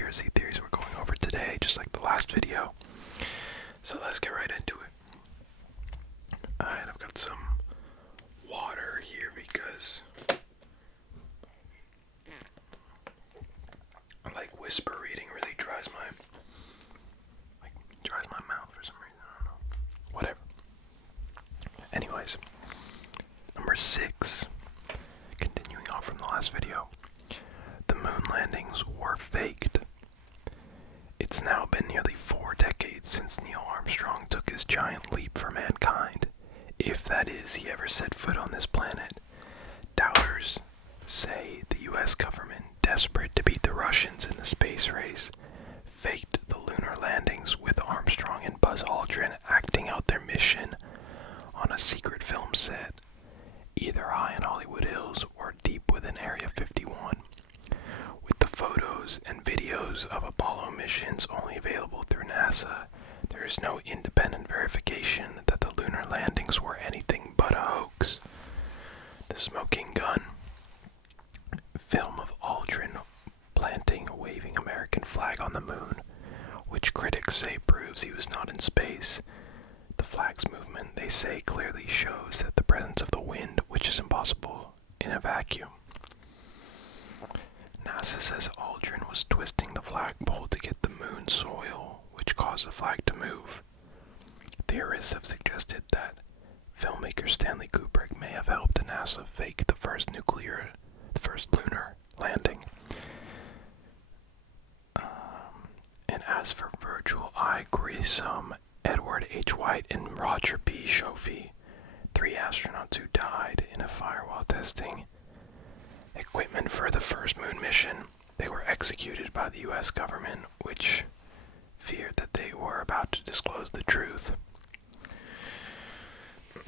conspiracy theories we're going over today, just like the last video. So let's get right into it. Alright, I've got some water here because I like whisper reading, really dries my mouth for some reason, I don't know. Whatever. Anyways, number 6, continuing on from the last video. The moon landings were faked. It's now been nearly 4 decades since Neil Armstrong took his giant leap for mankind, if that is, he ever set foot on this planet. Doubters say the US government, desperate to beat the Russians in the space race, faked the lunar landings with Armstrong and Buzz Aldrin acting out their mission on a secret film set, either high in Hollywood Hills or deep within Area 51. With the photos and videos of Apollo missions only available through NASA, there is no independent verification that the lunar landings were anything but a hoax. The Smoking Gun film of Aldrin planting a waving American flag on the moon, which critics say proves he was not in space. The flag's movement, they say, clearly shows that the presence of the wind, which is impossible in a vacuum. NASA says Aldrin was twisting the flagpole to get the moon soil, which caused the flag to move. Theorists have suggested that filmmaker Stanley Kubrick may have helped NASA fake the first lunar landing. And as for Virgil I. Grissom, Edward H. White, and Roger B. Chaffee, 3 astronauts who died in a fire while testing equipment for the first moon mission, they were executed by the US government, which feared that they were about to disclose the truth.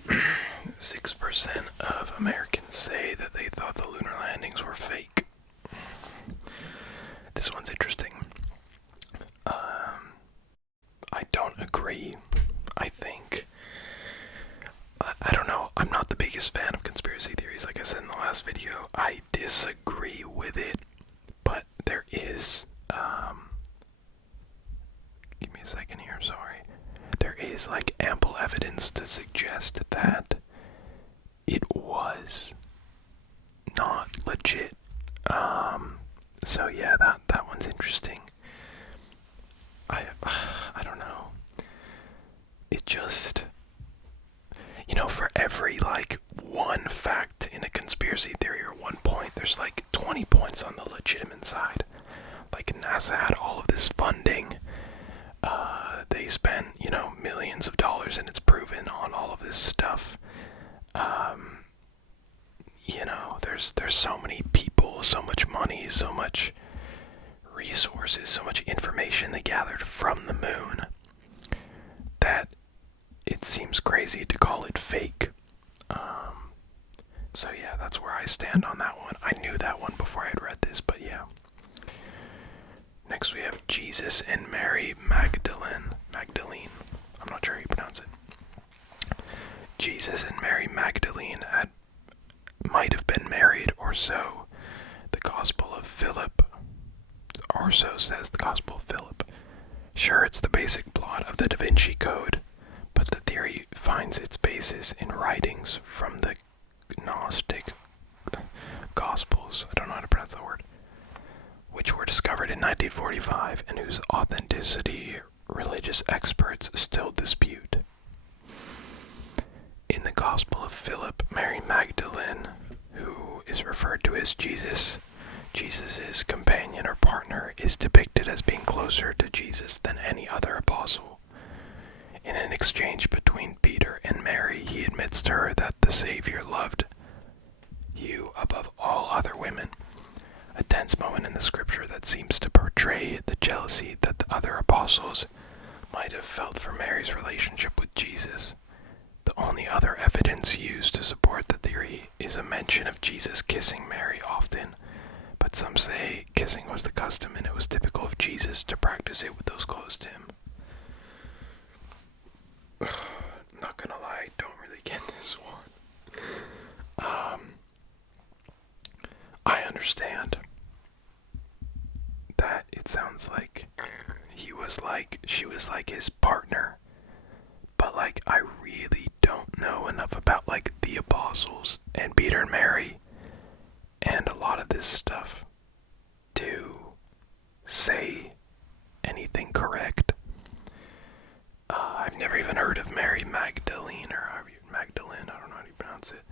6% of Americans say that they thought the lunar landings were fake. This one's interesting. I don't agree. I think, I don't know, I'm not the biggest fan of conspiracy theories, like I said in the last video. I disagree with it, but there is, give me a second here, sorry. There is, like, ample evidence to suggest that it was not legit. So yeah, that one's interesting. I don't know. It just, for every, like, one fact in a conspiracy theory or 1 point, there's like 20 points on the legitimate side. Like, NASA had all of this funding. They spent, millions of dollars, and it's proven on all of this stuff. There's so many people, so much money, so much resources, so much information they gathered from the moon that it seems crazy to call it fake. So yeah, that's where I stand on that one. I knew that one before I had read this, but yeah. Next we have Jesus and Mary Magdalene. I'm not sure how you pronounce it. Jesus and Mary Magdalene might have been married or so. The Gospel of Philip, or so says the Gospel of Philip. Sure, it's the basic plot of the Da Vinci Code, but the theory finds its basis in writings from the Gnostic Gospels, I don't know how to pronounce that word, which were discovered in 1945 and whose authenticity religious experts still dispute. In the Gospel of Philip, Mary Magdalene, who is referred to as Jesus' companion or partner, is depicted as being closer to Jesus than any other apostle. In an exchange between Peter and Mary, he admits to her that the Savior loved you above all other women, a tense moment in the scripture that seems to portray the jealousy that the other apostles might have felt for Mary's relationship with Jesus. The only other evidence used to support the theory is a mention of Jesus kissing Mary often, but some say kissing was the custom and it was typical of Jesus to practice it with those close to him. Not gonna lie, I don't really get this one. I understand that it sounds like she was like his partner. But like, I really don't know enough about like the apostles and Peter and Mary and a lot of this stuff to say anything correct. I've never even heard of Mary Magdalene, or Magdalene, I don't know how you pronounce it.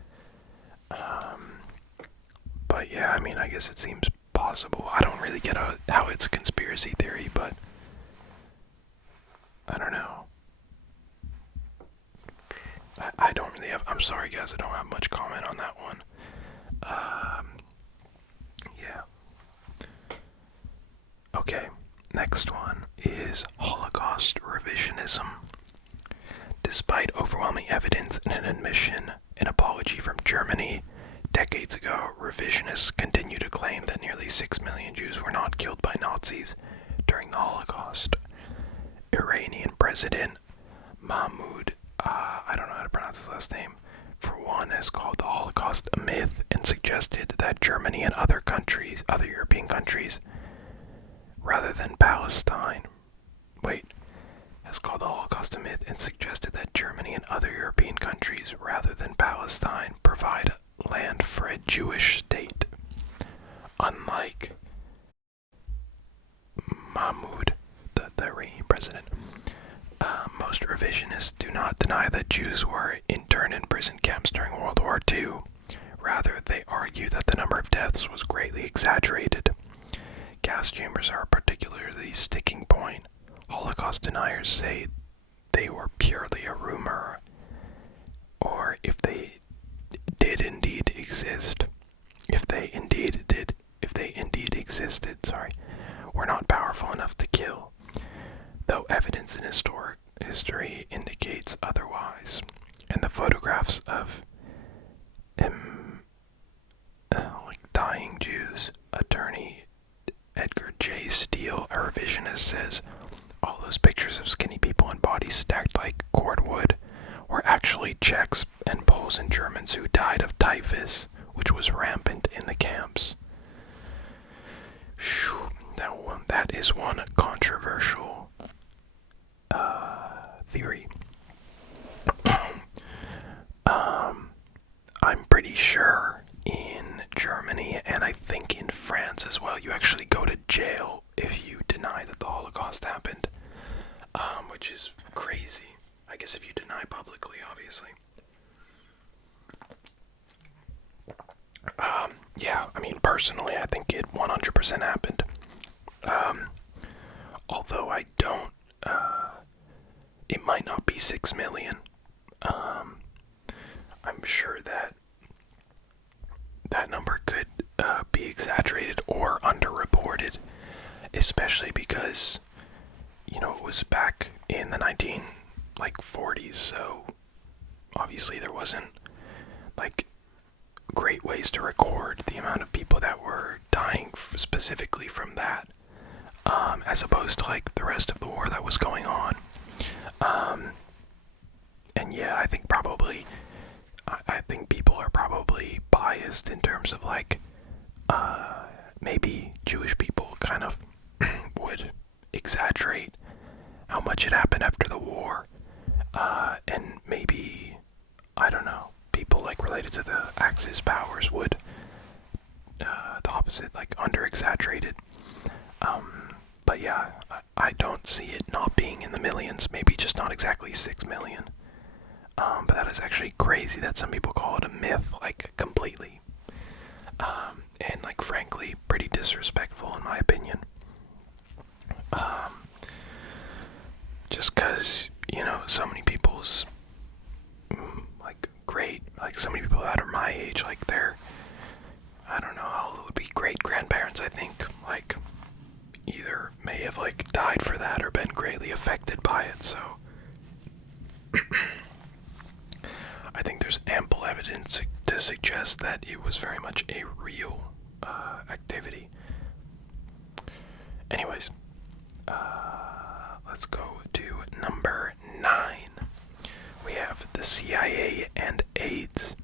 But yeah, I mean, I guess it seems possible. I don't really get how it's a conspiracy theory, but I don't know. I don't really have, I'm sorry guys, I don't have much comment on that one. Yeah. Okay, next one is Holocaust revisionism. Despite overwhelming evidence and an admission, an apology from Germany decades ago, revisionists continue to claim that nearly 6 million Jews were not killed by Nazis during the Holocaust. Iranian President Mahmoud, I don't know how to pronounce his last name, for one, has called the Holocaust a myth and suggested that Germany and other European countries, rather than Palestine, has called the Holocaust a myth and suggested that Germany and other European countries, rather than Palestine, provide land for a Jewish state. Unlike Mahmoud, the Iranian president, most revisionists do not deny that Jews were interned in prison camps during World War II. Rather, they argue that the number of deaths was greatly exaggerated. Gas chambers are a particularly sticking point. Holocaust deniers say they were purely a rumor, or if they did indeed exist, if they indeed existed, were not powerful enough to kill, though evidence in history indicates otherwise. And the photographs of dying Jews, attorney Edgar J. Steele, a revisionist, says all those pictures of skinny people and bodies stacked like cordwood were actually Czechs and Poles and Germans who died of typhus, which was rampant in the camps. That is one controversial theory. I'm pretty sure in Germany, and I think in France as well, you actually go to jail if you deny that the Holocaust happened, which is crazy. I guess if you deny publicly, obviously. Yeah, I mean, personally, I think it 100% happened. Although I don't, it might not be 6 million. I'm sure that that number could be exaggerated or underreported, especially because, it was back in the 1940s, so obviously there wasn't great ways to record the amount of people that were dying specifically from that, as opposed to the rest of the war that was going on. And yeah, I think people are probably biased in terms of maybe Jewish people kind of would exaggerate how much had happened after the war, and maybe, I don't know, people related to the Axis powers would the opposite, under exaggerated. But yeah, I don't see it not being in the millions, maybe just not exactly 6 million. But that is actually crazy that some people call it a myth, completely. And frankly, pretty disrespectful in my opinion. Just cause, so many people's, great, so many people that are my age, they're, I don't know how old it would be, great-grandparents, I think, either may have, died for that or been greatly affected by it, so I think there's ample evidence to suggest that it was very much a real activity. Anyways, let's go to number 9. We have the CIA and AIDS.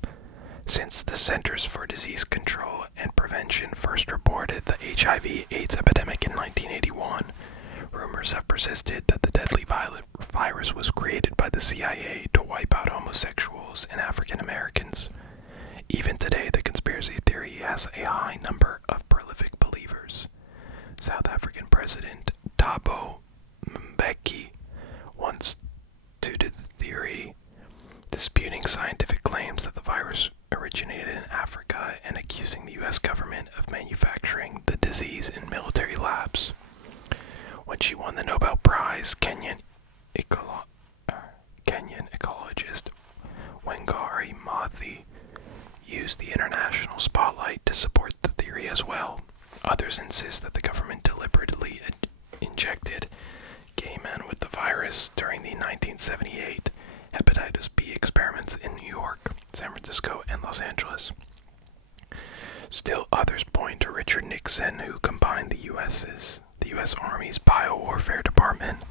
Since the Centers for Disease Control and Prevention first reported the HIV/AIDS epidemic in 1981, rumors have persisted that the deadly virus was created by the CIA to wipe out homosexuals and African Americans. Even today, the conspiracy theory has a high number of prolific believers. South African President Thabo Mbeki once tooted the theory, disputing scientific claims that the virus originated in Africa and accusing the US government of manufacturing the disease in military labs. When she won the Nobel Prize, Kenyan ecologist Wangari Maathai used the international spotlight to support the theory as well. Others insist that the government deliberately injected gay men with the virus during the 1978 hepatitis B experiments in New York, San Francisco, and Los Angeles. Still others point to Richard Nixon, who combined the U.S. Army's Biowarfare Department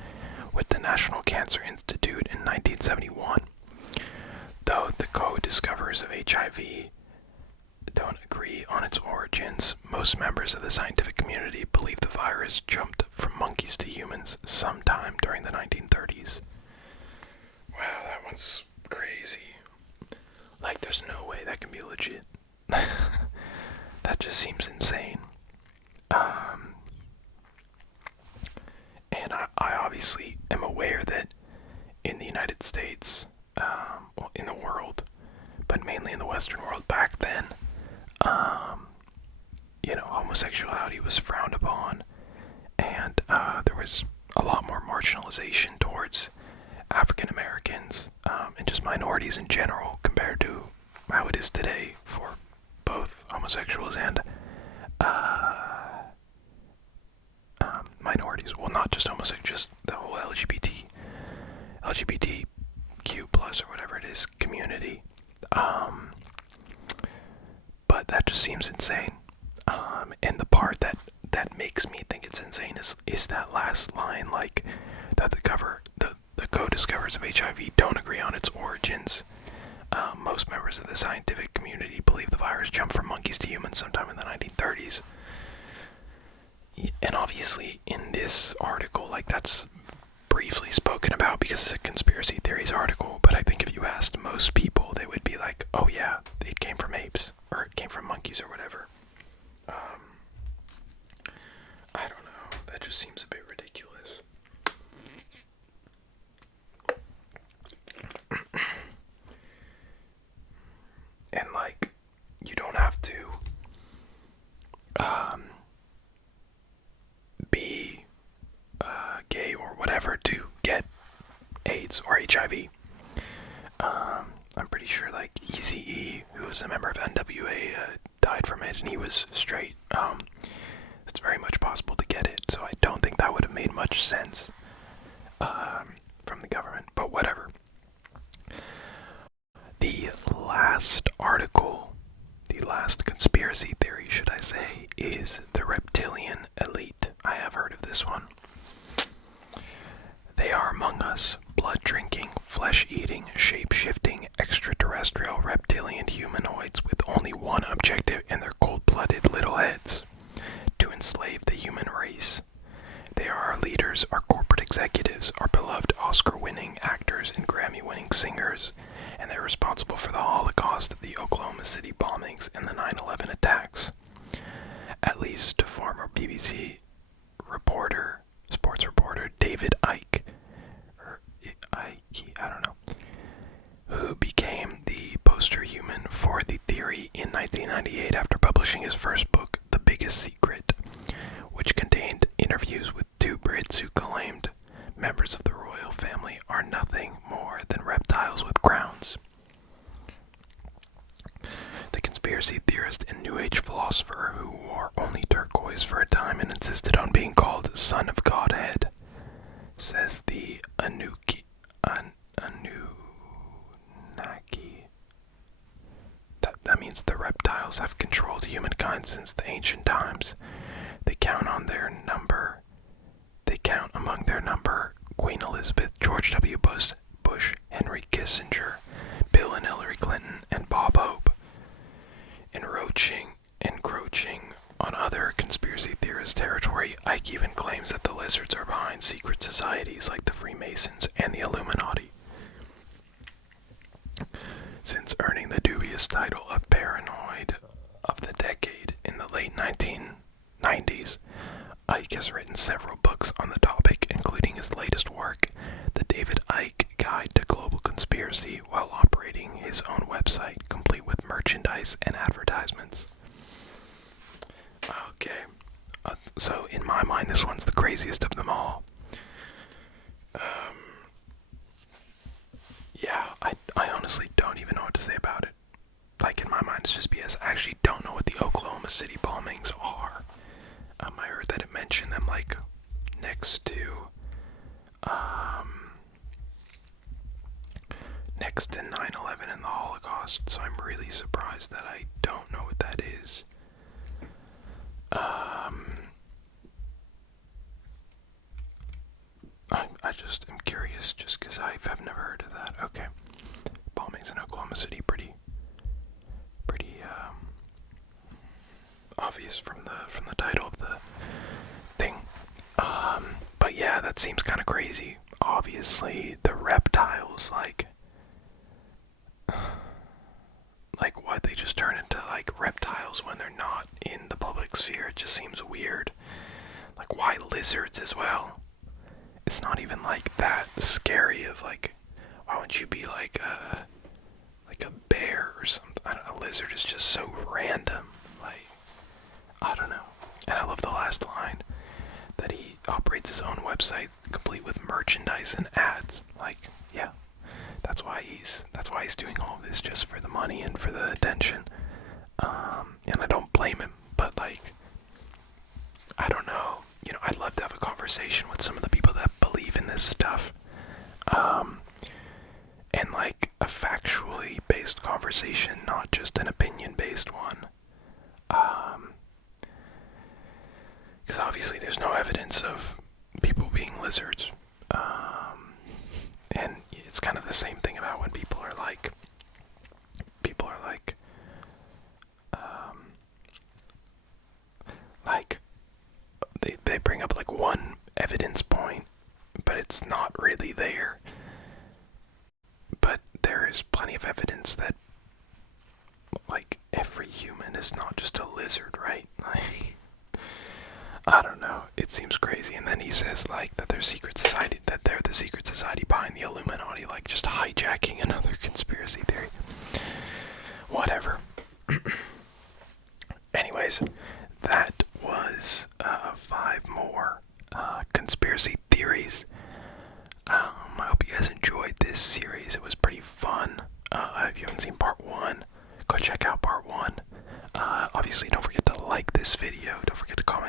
with the National Cancer Institute in 1971. Though the co-discoverers of HIV don't agree on its origins, most members of the scientific community believe the virus jumped from monkeys to humans sometime during the 1930s. Wow, that one's crazy. Like, there's no way that can be legit. That just seems insane. And I obviously am aware that in the United States, well, in the world, but mainly in the Western world back then, homosexuality was frowned upon, and there was a lot more marginalization towards African Americans and just minorities in general compared to how it is today for both homosexuals and minorities. Well, not just homosexuals, just the whole LGBTQ plus or whatever it is community. But that just seems insane. And the part that makes me think it's insane is that last line, like that the co-discoverers of HIV don't agree on its origins. Most members of the scientific community believe the virus jumped from monkeys to humans sometime in the 1930s. And obviously in this article, like, that's briefly spoken about because it's a conspiracy theories article, but I think if you asked most people, they would be like, oh yeah, it came from apes, or it came from monkeys or whatever. I don't know, that just seems a bit ridiculous. And like, you don't have to be gay or whatever to get AIDS or HIV. I'm pretty sure like Eazy-E, who was a member of NWA, died from it, and he was straight. It's very much possible to get it, so I don't think that would have made much sense from the government, but whatever. The last article, the last conspiracy theory, should I say, is the reptilian elite. I have heard of this one. They are among us, blood-drinking, flesh-eating, shape-shifting, extraterrestrial reptilian humanoids with only one objective in their cold-blooded little heads: to enslave the human race. They are our leaders, our corporate executives, our beloved Oscar-winning actors and Grammy-winning singers, and they're responsible for the Holocaust, the Oklahoma City bombings, and the 9/11 attacks. At least former BBC sports reporter David Icke, I don't know, who became the poster human for the theory in 1998 after publishing his first book, The Biggest Secret, which contained interviews with two Brits who claimed members of the royal family are nothing more than reptiles with crowns. The conspiracy theorist and New Age philosopher who wore only turquoise for a time and insisted on being called Son of Godhead says the Anunnaki, that means the reptiles have controlled humankind since the ancient times. They count among their number Queen Elizabeth, George W. Bush, Henry Kissinger, Bill and Hillary Clinton, and Bob Hope. Encroaching encroaching on other conspiracy theorist territory, Ike even claims that the lizards are behind secret societies like the Freemasons and the Illuminati. Since earning the dubious title of Paranoid of the Decade in the late 1990s, Ike has written several books on the topic, including his latest work, The David Icke Guide to Global Conspiracy, while operating his own website, complete with merchandise and advertisements. Okay, so in my mind, this one's the craziest of them all. Yeah, I honestly don't even know what to say about it. Like, in my mind, it's just BS. I actually don't know what the Oklahoma City bombings are. I heard that it mentioned them, like, next to 9/11 and the Holocaust, so I'm really surprised that I don't know what that is. I just am curious, just because I've never heard of that. Okay, bombings in Oklahoma City, pretty obvious from the title of the thing. But yeah, that seems kind of crazy. Obviously, the reptiles, like why'd they just turn into like reptiles when they're not in the public sphere? It just seems weird. Like, why lizards as well? It's not even like that scary of like, why wouldn't you be like a bear or something? A lizard is just so random. Like, I don't know. And I love the last line that he operates his own website complete with merchandise and ads. Like, yeah, that's why he's doing all this, just for the money and for the attention. And I don't blame him, but like, I don't know. You know, I'd love to have a conversation with some of the people that believe in this stuff. And like a factually based conversation, not just an opinion based one. Because obviously there's no evidence of people being lizards. And it's kind of the same thing about when people are like, they bring up like one evidence point, but it's not really there. But there is plenty of evidence that, like, every human is not just a lizard, right? Like, I don't know. It seems crazy. And then he says, like, that they're the secret society behind the Illuminati, like, just hijacking another conspiracy theory. Whatever. Anyways, that was 5 more conspiracy theories. I hope you guys enjoyed this series. It was pretty fun. If you haven't seen part 1, go check out part 1. Obviously, don't forget to like this video. Don't forget to comment